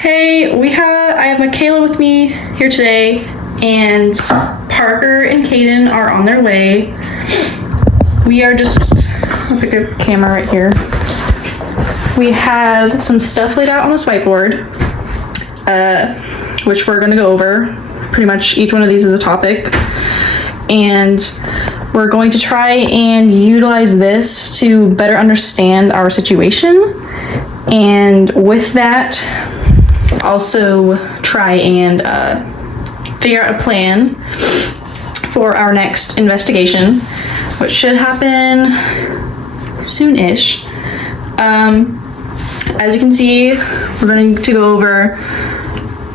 Hey, I have Michaela with me here today, and Parker and Caden are on their way. We are I'll pick up the camera right here. We have some stuff laid out on this whiteboard, which we're gonna go over. Pretty much each one of these is a topic, and we're going to try and utilize this to better understand our situation, and with that, also try and figure out a plan for our next investigation, which should happen soon-ish. As you can see, we're going to go over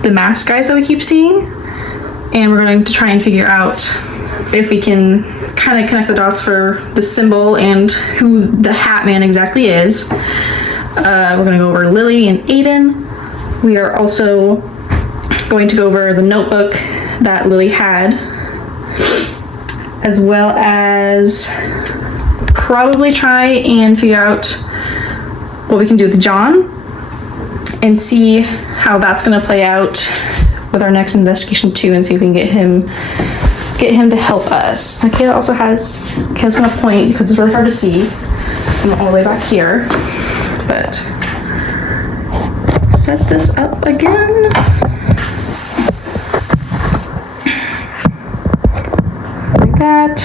the mask guys that we keep seeing, and we're going to try and figure out if we can kind of connect the dots for the symbol and who the Hat Man exactly is. We're going to go over Lily and Aiden. We are also going to go over the notebook that Lily had, as well as probably try and figure out what we can do with John and see how that's going to play out with our next investigation too, and see if we can get him to help us. Michaela's going to point because it's really hard to see. I'm all the way back here, but set this up again. Like that.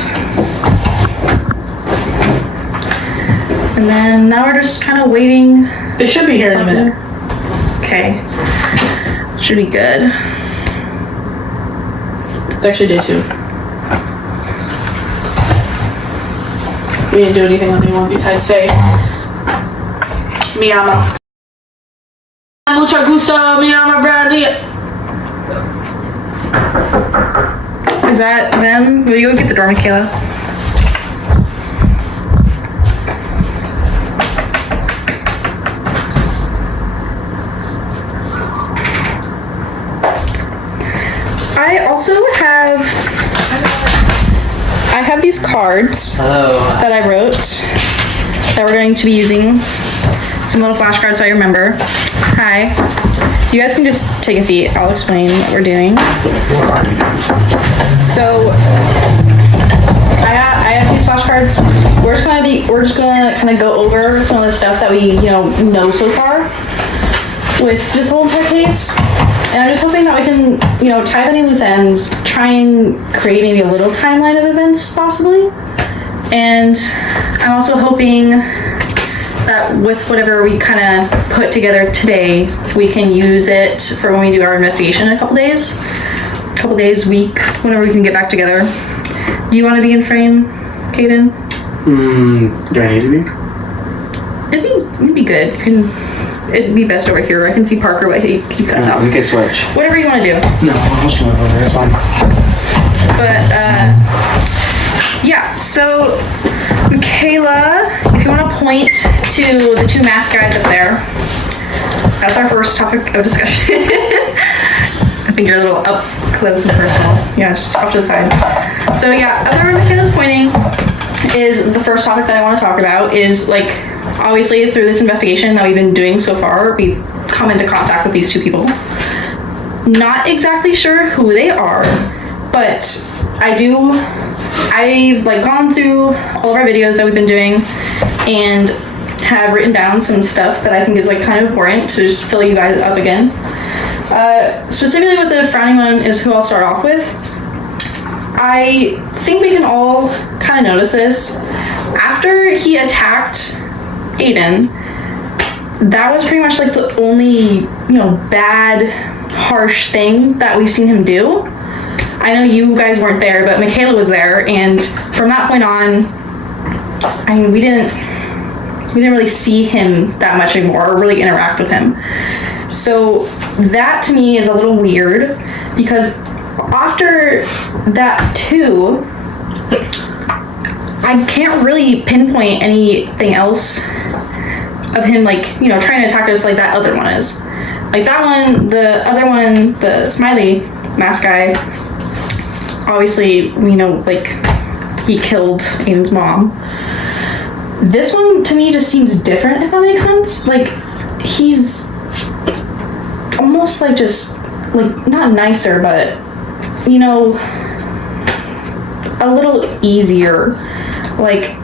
And then now we're just kind of waiting. They should be here in a minute. Okay. Should be good. It's actually day 2. We didn't do anything on day 1 besides say mi ama. Mucho gusto, mi ama Bradley. Is that them? Will you go get the door, Michaela? I also have these cards that I wrote that we're going to be using. Some little flashcards so I remember. Hi. You guys can just take a seat. I'll explain what we're doing. So I have these flashcards. We're just gonna kind of go over some of the stuff that we know so far with this whole entire case. And I'm just hoping that we can, tie up any loose ends, try and create maybe a little timeline of events, possibly. And I'm also hoping that with whatever we kind of put together today, we can use it for when we do our investigation in a couple days, week, whenever we can get back together. Do you want to be in frame, Caden? Do I need to be? It'd be good. It'd be best over here. I can see Parker, but he cuts out. We can switch. Whatever you want to do. No, I'll just move over there. It's fine. But, yeah, so, Michaela, if you want to point to the 2 mask guys up there, that's our first topic of discussion. I think you're a little up close and personal. Yeah, just off to the side. So, yeah, other where Michaela's pointing is the first topic that I want to talk about is, obviously through this investigation that we've been doing so far, we've come into contact with these 2 people. Not exactly sure who they are, but I've gone through all of our videos that we've been doing and have written down some stuff that I think is kind of important to just fill you guys up again. Specifically with the frowning one is who I'll start off with. I think we can all kind of notice this. After he attacked Aiden, that was pretty much the only, bad, harsh thing that we've seen him do. I know you guys weren't there, but Michaela was there, and from that point on, we didn't really see him that much anymore or really interact with him. So that to me is a little weird, because after that too, I can't really pinpoint anything else of him trying to attack us like that other one is. That one, the other one, the smiley mask guy, obviously he killed Aiden's mom. This one to me just seems different, if that makes sense. He's almost almost like just like not nicer, but you know, a little easier. Like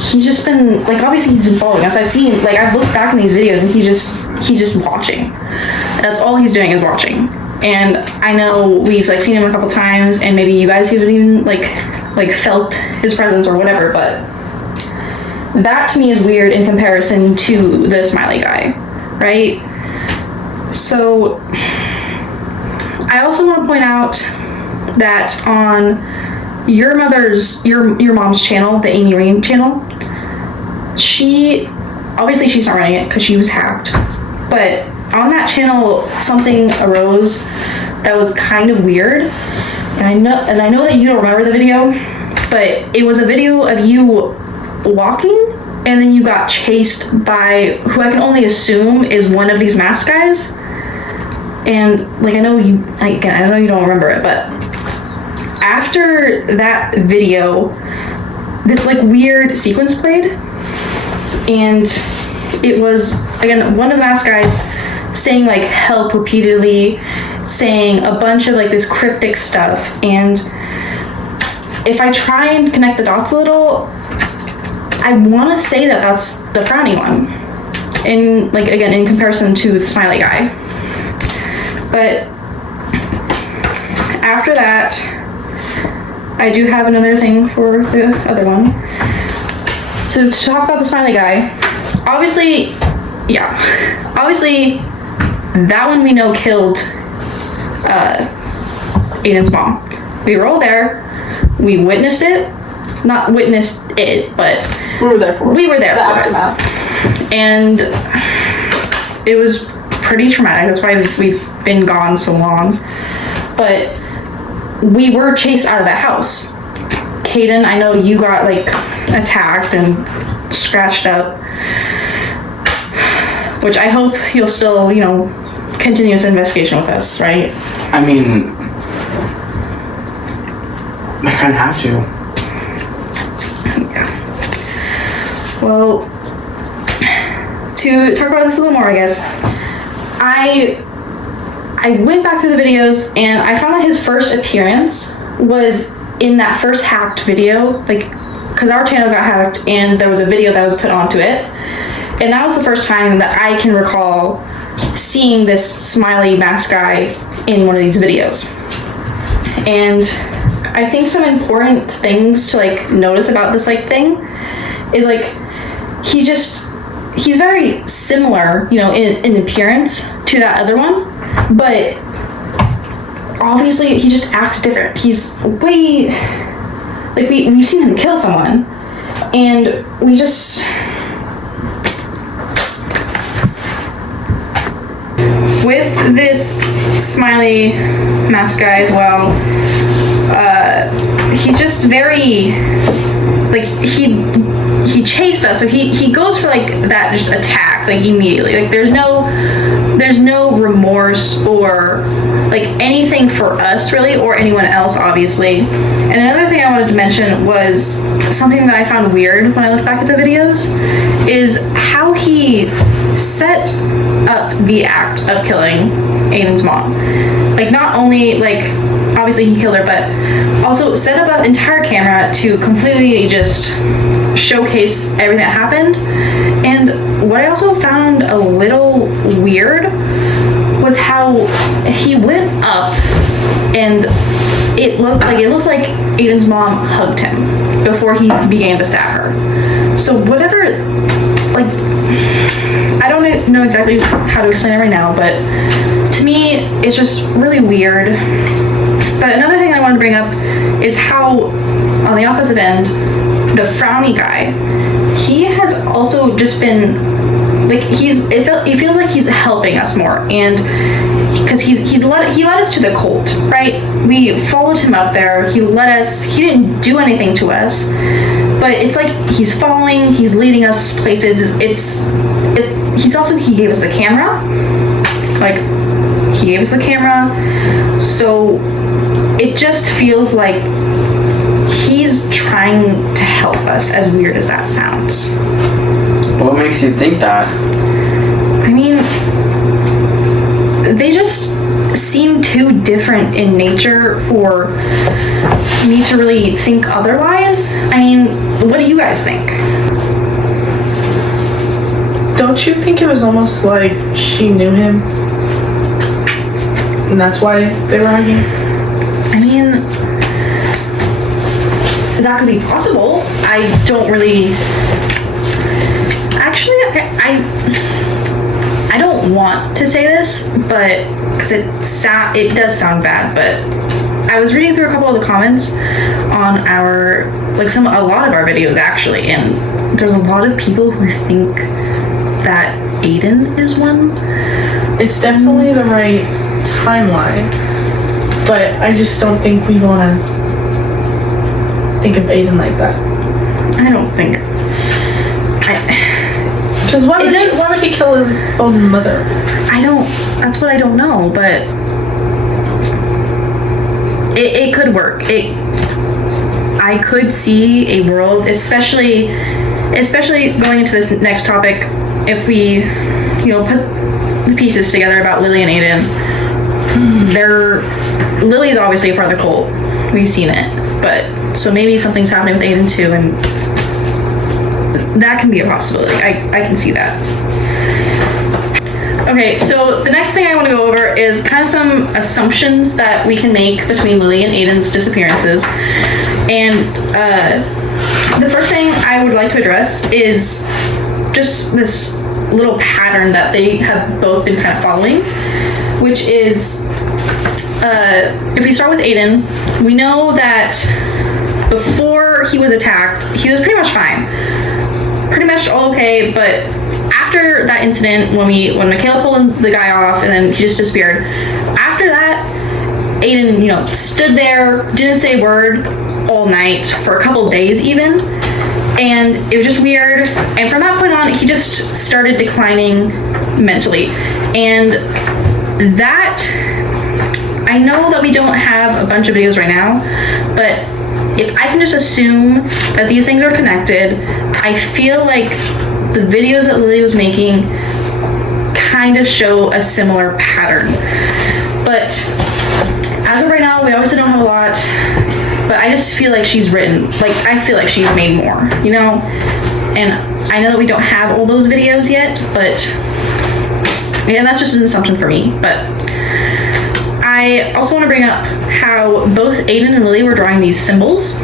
he's just been like, obviously he's been following us. I've seen, like, I've looked back in these videos and he's just watching. That's all he's doing is watching. And I know we've like seen him a couple times, and maybe you guys haven't even like felt his presence or whatever, but that to me is weird in comparison to the smiley guy, right? So I also want to point out that on your mom's channel, the Amy Rain channel, she's not running it because she was hacked, but on that channel something arose that was kind of weird, and I know that you don't remember the video, but it was a video of you walking and then you got chased by who I can only assume is one of these mask guys. And like, I know you don't remember it, but after that video, this like weird sequence played, and it was again one of the mask guys saying like help repeatedly, saying a bunch of like this cryptic stuff. And if I try and connect the dots a little, I want to say that that's the frowny one, in like, again, in comparison to the smiley guy. But after that, I do have another thing for the other one. So to talk about the smiley guy, obviously that one we know killed Aiden's mom. We were all there. We witnessed it. Not witnessed it, but We were there for the it. Aftermath. And it was pretty traumatic. That's why we've been gone so long. But we were chased out of that house. Kaden, I know you got like attacked and scratched up, which I hope you'll still, you know, continue this investigation with us, right? I mean, I kind of have to. Yeah. Well, to talk about this a little more, I guess, I went back through the videos and I found that his first appearance was in that first hacked video, like, because our channel got hacked and there was a video that was put onto it. And that was the first time that I can recall seeing this smiley mask guy in one of these videos. And I think some important things to like notice about this like thing is like, he's very similar, you know, in appearance to that other one, but obviously he just acts different. He's way, like, we've seen him kill someone, and we just, with this smiley mask guy as well, he's just very, like, he chased us, so he goes for like that just attack like immediately. Like there's no remorse or like anything for us really, or anyone else obviously. And another thing I wanted to mention was something that I found weird when I look back at the videos, is how he set up the act of killing Aiden's mom. Like, not only like obviously he killed her, but also set up an entire camera to completely just showcase everything that happened. And what I also found a little weird was how he went up and it looked like Aiden's mom hugged him before he began to stab her. So whatever, like, I don't know exactly how to explain it right now, but to me it's just really weird. But another thing I wanted to bring up is how on the opposite end, the frowny guy, he has also just been like, it feels like he's helping us more, and because he led us to the cult, right? We followed him up there. He didn't do anything to us, but it's like he's following, he's leading us places. He gave us the camera, so it just feels like he's trying to help us, as weird as that sounds. What makes you think that? I mean, they just different in nature for me to really think otherwise. I mean, what do you guys think? Don't you think it was almost like she knew him? And that's why they were arguing? I mean, that could be possible. I don't really. Actually, I don't want to say this, but because it does sound bad, but I was reading through a couple of the comments on a lot of our videos actually, and there's a lot of people who think that Aiden is one. It's definitely the right timeline, but I just don't think we want to think of Aiden like that. I don't think. Because why would he kill his own mother? That's what I don't know, but it could work. I could see a world, especially going into this next topic, if we, put the pieces together about Lily and Aiden. Lily is obviously a part of the cult. We've seen it, but so maybe something's happening with Aiden too, and that can be a possibility. I can see that. Okay, so the next thing I want to go over is kind of some assumptions that we can make between Lily and Aiden's disappearances. And the first thing I would like to address is just this little pattern that they have both been kind of following, which is, if we start with Aiden, we know that before he was attacked, he was pretty much fine. Pretty much all okay, but after that incident, when Michaela pulled the guy off and then he just disappeared, after that, Aiden, stood there, didn't say a word all night for a couple of days even, and it was just weird. And from that point on, he just started declining mentally. And that, I know that we don't have a bunch of videos right now, but if I can just assume that these things are connected, I feel like the videos that Lily was making kind of show a similar pattern. But as of right now, we obviously don't have a lot, but I just feel like she's written, I feel like she's made more, And I know that we don't have all those videos yet, but, yeah, that's just an assumption for me. But I also want to bring up how both Aiden and Lily were drawing these symbols.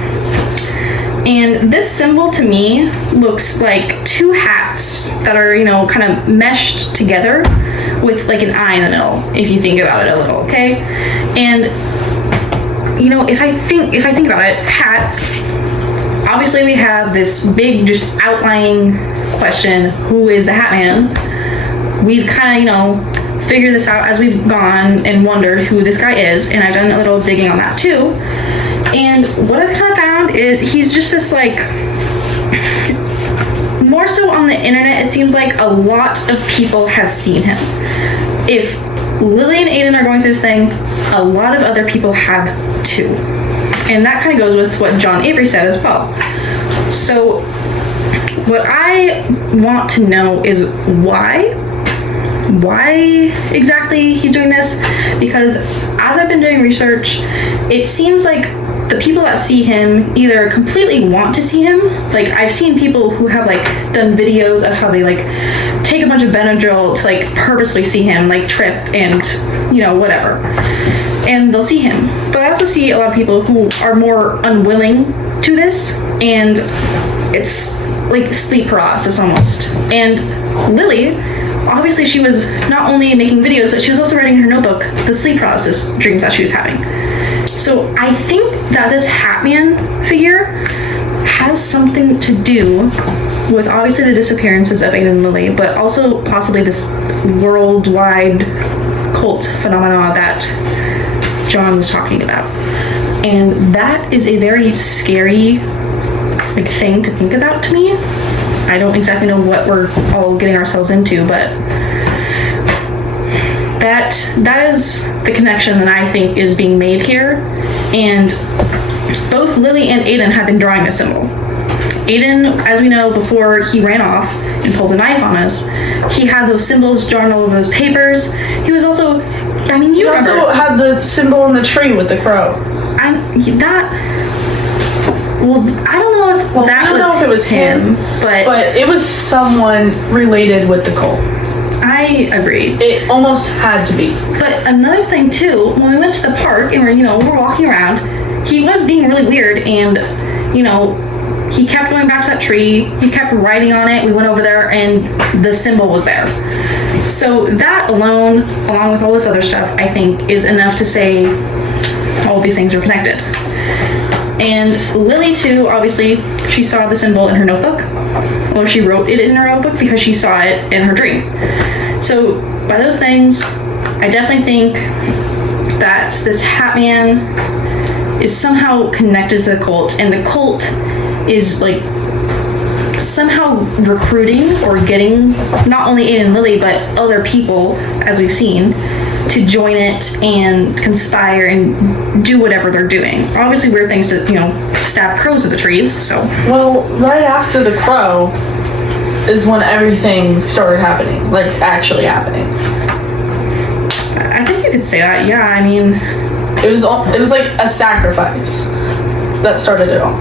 And this symbol to me looks like two hats that are, kind of meshed together with like an eye in the middle, if you think about it a little, okay? And, if I think about it, hats, obviously we have this big just outlying question, who is the Hat Man? We've kind of, figured this out as we've gone and wondered who this guy is, and I've done a little digging on that too. And what I've kind of found is he's just this more so on the internet, it seems like a lot of people have seen him. If Lily and Aiden are going through this thing, a lot of other people have too. And that kind of goes with what John Avery said as well. So what I want to know is why exactly he's doing this, because as I've been doing research, it seems like the people that see him either completely want to see him. I've seen people who have done videos of how they take a bunch of Benadryl to purposely see him, trip and whatever, and they'll see him. But I also see a lot of people who are more unwilling to this, and it's like sleep paralysis almost. And Lily, obviously she was not only making videos, but she was also writing in her notebook the sleep paralysis dreams that she was having. So I think that this Hat Man figure has something to do with obviously the disappearances of Aiden and Lily, but also possibly this worldwide cult phenomena that John was talking about. And that is a very scary thing to think about to me. I don't exactly know what we're all getting ourselves into, but that is the connection that I think is being made here. And both Lily and Aiden have been drawing a symbol. Aiden, as we know, before he ran off and pulled a knife on us, he had those symbols drawn all over those papers. He was also I mean, you You also remember had the symbol in the tree with the crow. Well, I don't know if Well, that I don't was know if it was him, but but it was someone related with the cult. I agree. It almost had to be. But another thing too, when we went to the park and we're walking around, he was being really weird, and he kept going back to that tree. He kept writing on it. We went over there, and the symbol was there. So that alone, along with all this other stuff, I think is enough to say all of these things are connected. And Lily too, obviously, she saw the symbol in her notebook, or she wrote it in her notebook because she saw it in her dream. So by those things, I definitely think that this Hat Man is somehow connected to the cult, and the cult is like somehow recruiting or getting not only Aiden and Lily but other people, as we've seen, to join it and conspire and do whatever they're doing. Obviously weird things to, stab crows at the trees, so. Well, right after the crow is when everything started happening, like actually happening. I guess you could say that, yeah, I mean. It was like a sacrifice that started it all.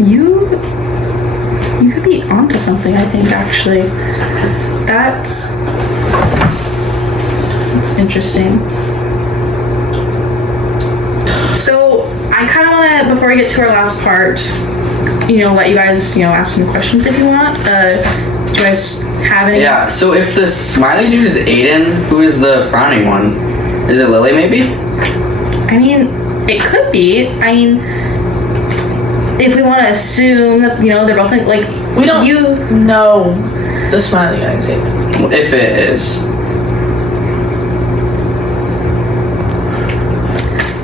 You could be onto something, I think, actually. That's interesting. So, I kind of want to, before we get to our last part, let you guys, ask some questions if you want. Do you guys have any? Yeah, so if the smiley dude is Aiden, who is the frowning one? Is it Lily, maybe? I mean, it could be. I mean, if we want to assume that, they're both, like, We don't know the smiley guy's name. If it is.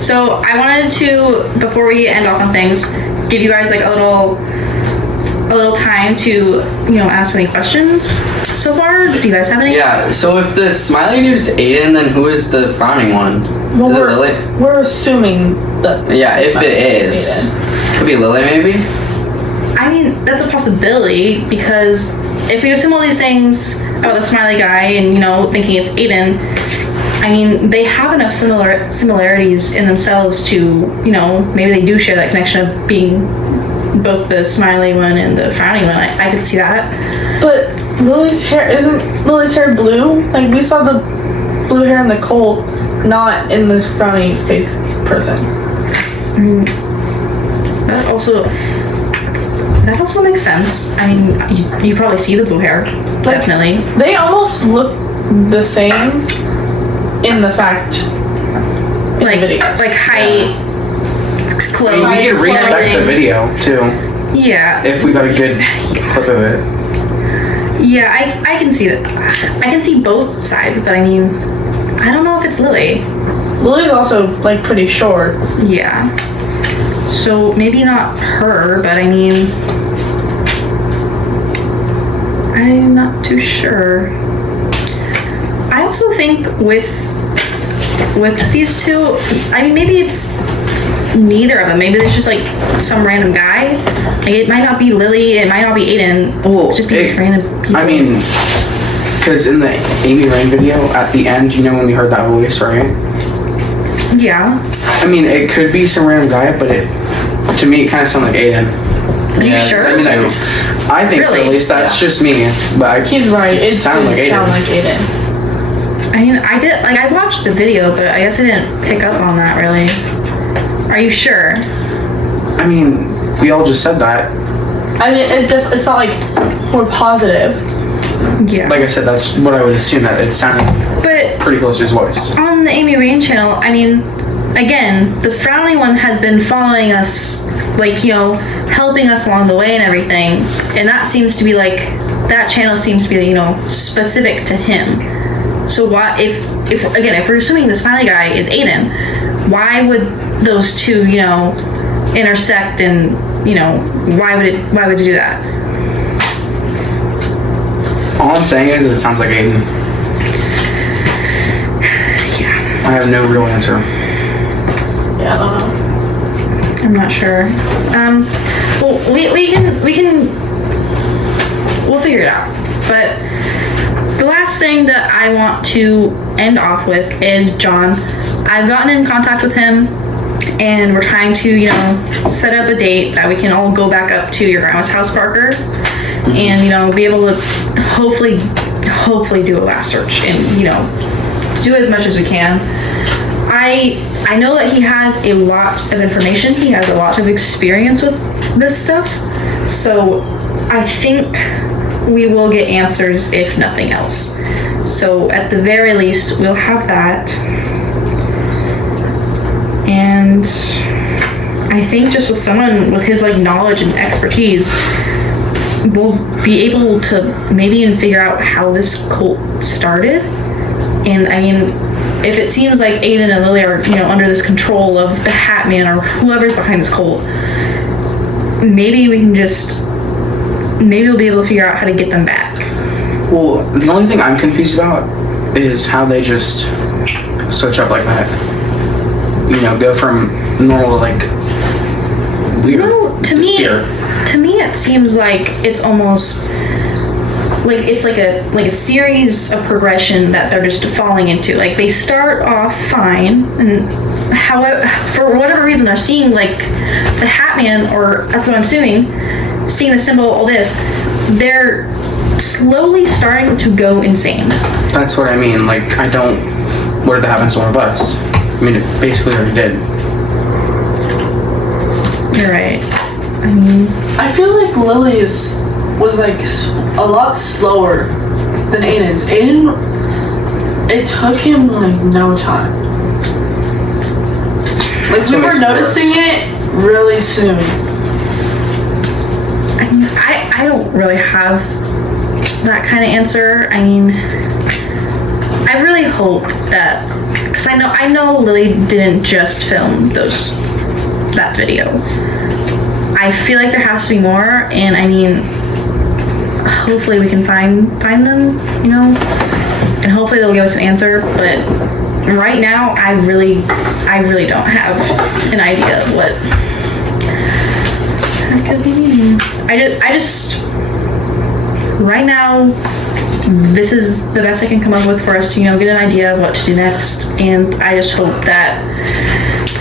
So I wanted to, before we end off on things, give you guys like a little time to, ask any questions so far. Do you guys have any? Yeah, so if the smiley dude is Aiden, then who is the frowning one? Well, is it Lily? We're assuming that. Yeah, if smiley it guy is. Aiden. Could be Lily, maybe? I mean, that's a possibility, because if we assume all these things about the smiley guy and, thinking it's Aiden, I mean, they have enough similarities in themselves to, maybe they do share that connection of being both the smiley one and the frowning one. I could see that. But isn't Lily's hair blue? Like, we saw the blue hair in the cult, not in this frowny face person. That also makes sense. I mean, you probably see the blue hair, definitely. They almost look the same in the fact in the video. Like height, clothes. We could recheck the clothing. video too, Yeah. if we got a good clip of it. Yeah, I can see that. I can see both sides, but I mean, I don't know if it's Lily. Lily's also like pretty short. Yeah. So maybe not her, but I mean, I'm not too sure. I also think with these two, I mean, maybe it's neither of them. Maybe it's just like some random guy. Like, it might not be Lily, it might not be Aiden. Well, It's just these random people. I mean, because in the Amy Rain video, at the end, when we heard that voice, right? Yeah. I mean, it could be some random guy, but to me, it kind of sounded like Aiden. Are you Yeah, sure? I mean, I think so, Really? at least that's just me. But He's right. It sounded like Aiden. sound like Aiden. I mean, I watched the video, but I guess I didn't pick up on that really. Are you sure? I mean, we all just said that. I mean, it's not like we're positive. Yeah. Like I said, that's what I would assume, that it sounded But pretty close to his voice. on the Amy Rain channel, I mean, again, the frowning one has been following us, like, helping us along the way and everything. And that seems to be like, that channel seems to be, specific to him. So why, if we're assuming the smiley guy is Aiden, why would those two, intersect, and, why would it do that? All I'm saying is, it sounds like Aiden. Yeah, I have no real answer. Yeah, I don't know. I'm not sure. Well, we'll figure it out. But the last thing that I want to end off with is John. I've gotten in contact with him, and we're trying to, you know, set up a date that we can all go back up to your grandma's house, Parker, and, you know, be able to hopefully do a last search and, you know, do as much as we can. I know that he has a lot of information. He has a lot of experience with this stuff. So I think we will get answers if nothing else. So at the very least, we'll have that. And I think just with someone with his like knowledge and expertise, we'll be able to maybe even figure out how this cult started. And I mean, if it seems like Aiden and Lily are, you know, under this control of the Hat Man or whoever's behind this cult, maybe we'll be able to figure out how to get them back. Well, the only thing I'm confused about is how they just switch up like that. You know, go from normal to like weird. No, to me it seems like it's almost like it's like a series of progression that they're just falling into. Like they start off fine, and however, for whatever reason, they're seeing like the Hat Man, or that's what I'm assuming, seeing the symbol, all this, they're slowly starting to go insane. That's what I mean. Like, what if that happens to one of us? I mean, it basically already did. You're right. I mean, I feel like Lily's was like a lot slower than Aiden's. Aiden, it took him like no time. Like That's we what were makes it noticing worse. it really soon. I don't really have that kind of answer. I mean, I really hope that, because I know Lily didn't just film that video. I feel like there has to be more, and I mean, hopefully we can find them, you know, and hopefully they'll give us an answer. But right now, I really don't have an idea of what that could be. I just right now, this is the best I can come up with for us to, you know, get an idea of what to do next. And I just hope that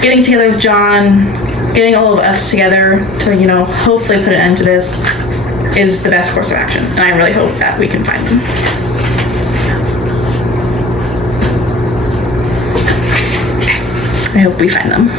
getting together with John, getting all of us together to, you know, hopefully put an end to this is the best course of action. And I really hope that we can find them. I hope we find them.